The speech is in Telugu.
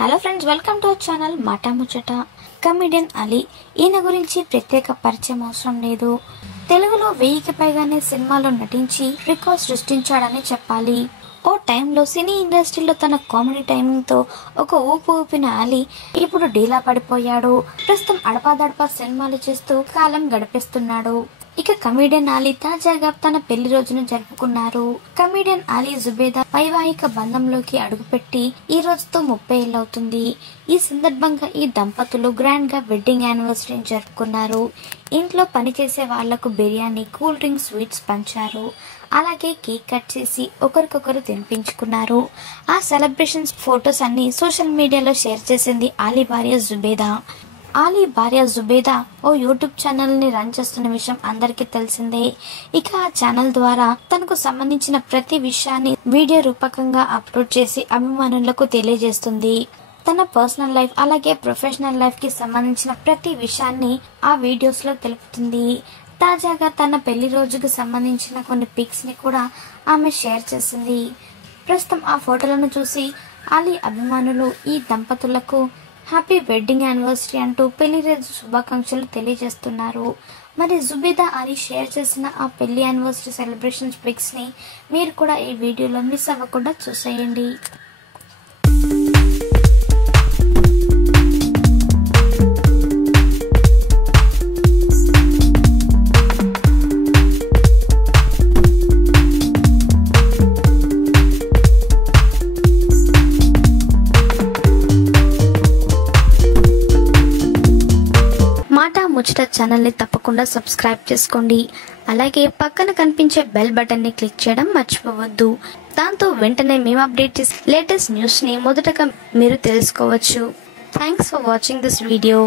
Hello friends, welcome to our channel మాటా ముచ్చట. కమెడియన్ అలీ, ఈయన గురించి ప్రత్యేక పరిచయం అవసరం లేదు. తెలుగులో 1000కి పైగానే సినిమాలో నటించి రికార్డ్ సృష్టించాడని చెప్పాలి. ఓ టైంలో సినీ ఇండస్ట్రీలో తన కామెడీ టైమింగ్తో ఒక ఊపు ఊపిన అలీ ఇప్పుడు డీలా పడిపోయాడు. ప్రస్తుతం అడపాదడపా సినిమాలు చేస్తూ కాలం గడిపేస్తున్నాడు. ఇక కమెడియన్ అలీ తాజాగా తన పెళ్లి రోజును జరుపుకున్నారు. కమెడియన్ అలీ జుబేదా వైవాహిక బంధంలోకి అడుగుపెట్టి ఈ రోజుతో 30 ఏళ్లవుతుంది. ఈ సందర్భంగా ఈ దంపతులు గ్రాండ్ గా వెడ్డింగ్ యానివర్సరీని జరుపుకున్నారు. ఇంట్లో పనిచేసే వాళ్లకు బిర్యానీ, కూల్ డ్రింక్స్, స్వీట్స్ పంచారు. అలాగే కేక్ కట్ చేసి ఒకరికొకరు తినిపించుకున్నారు. ఆ సెలబ్రేషన్స్ ఫొటోస్ అన్ని సోషల్ మీడియాలో షేర్ చేసింది అలీ భార్య జుబేదా. అలీ భార్య జుబేదా ఓ యూట్యూబ్ ఛానల్ ని రన్ చేస్తున్న విషయం అందరికీ తెలిసిందే. ఇక ఆ ఛానల్ ద్వారా తనకు సంబంధించిన ప్రతి విషయాన్ని వీడియో రూపకంగా అప్లోడ్ చేసి అభిమానులకు తెలియజేస్తుంది. తన పర్సనల్ లైఫ్ అలాగే ప్రొఫెషనల్ లైఫ్ కి సంబంధించిన ప్రతి విషయాన్ని ఆ వీడియోస్ లో తెలుపుతుంది. తాజాగా తన పెళ్లి రోజుకు సంబంధించిన కొన్ని పిక్స్ ని కూడా ఆమె షేర్ చేసింది. ప్రస్తుతం ఆ ఫోటోలను చూసి అలీ అభిమానులు ఈ దంపతులకు హ్యాపీ వెడ్డింగ్ యానివర్సరీ అంటూ పెళ్లి రోజు శుభాకాంక్షలు తెలియజేస్తున్నారు. మరి జుబేదా అలీ షేర్ చేసిన ఆ పెళ్లి యానివర్సరీ సెలబ్రేషన్స్ పిక్స్ ని మీరు కూడా ఈ వీడియోలో మిస్ అవ్వకుండా చూసేయండి. మాటా ముచ్చట ఛానల్ ని తప్పకుండా సబ్స్క్రైబ్ చేసుకోండి. అలాగే పక్కన కనిపించే బెల్ బటన్ ని క్లిక్ చేయడం మర్చిపోవద్దు. దాంతో వెంటనే మేము అప్డేట్ చేసే లేటెస్ట్ న్యూస్ ని మొదటగా మీరు తెలుసుకోవచ్చు. Thanks for watching this video.